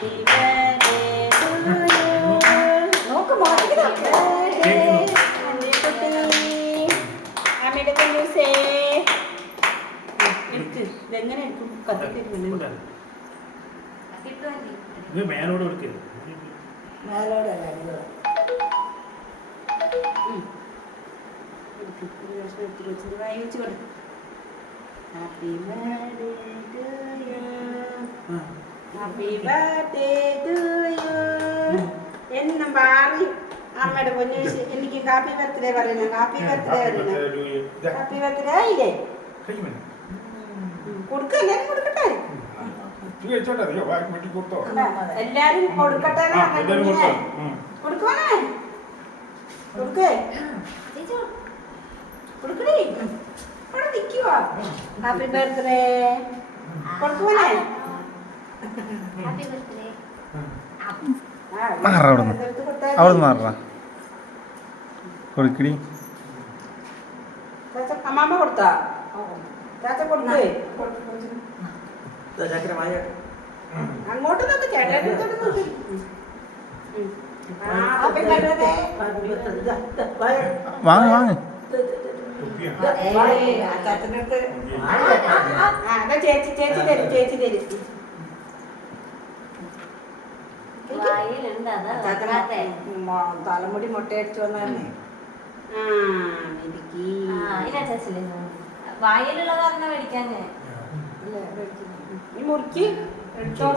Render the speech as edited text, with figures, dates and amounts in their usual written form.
Happy birthday to U. നോക്ക് മോൾക്ക് അമ്മയുടെ ന്യൂസേ എടുക്ക്. ഇതെങ്ങനെ എടുക്കും? കത്തിട്ടിരുന്നു മേലോട് കൊടുക്കരുത്. Happy birthday to you. Happy birthday to you എന്നും പാറി അമ്മയുടെ പൊന്നു എനിക്ക് ഹാപ്പി ബർത്ത്ഡേ പറയണം. ഹാപ്പി ബർത്ത്ഡേ പറയണം. ഹാപ്പി ബർത്ത്ഡേ ആയില്ലേ? കൊടുക്ക, എല്ലാരും കൊടുക്കട്ടെ. എല്ലാരും കൊടുക്കട്ടെ. കൊടുക്കുവാനേ കൊടുക്കേ കൊടുക്കണേ. അവിടെ നിൽക്കുവാ. Happy birthday കൊടുക്കുവാനേ. അവിടെ മാറാ കൊടുക്കടി. അമ്മാമ്മ കൊടുത്താ ചാച്ച കൊടുക്കേ. അങ്ങോട്ട് നോക്ക്, ചേട്ടൻ വാങ്ങ് വാങ്ങ്. ചേച്ചി ചേച്ചി തരും, ചേച്ചി തരും. തലമുടി മുട്ടയടിച്ചു വന്നേ. വായിലുള്ള കാരണം മേടിക്കാഞ്ഞേ നീ മുറുക്കി എടുത്തോ.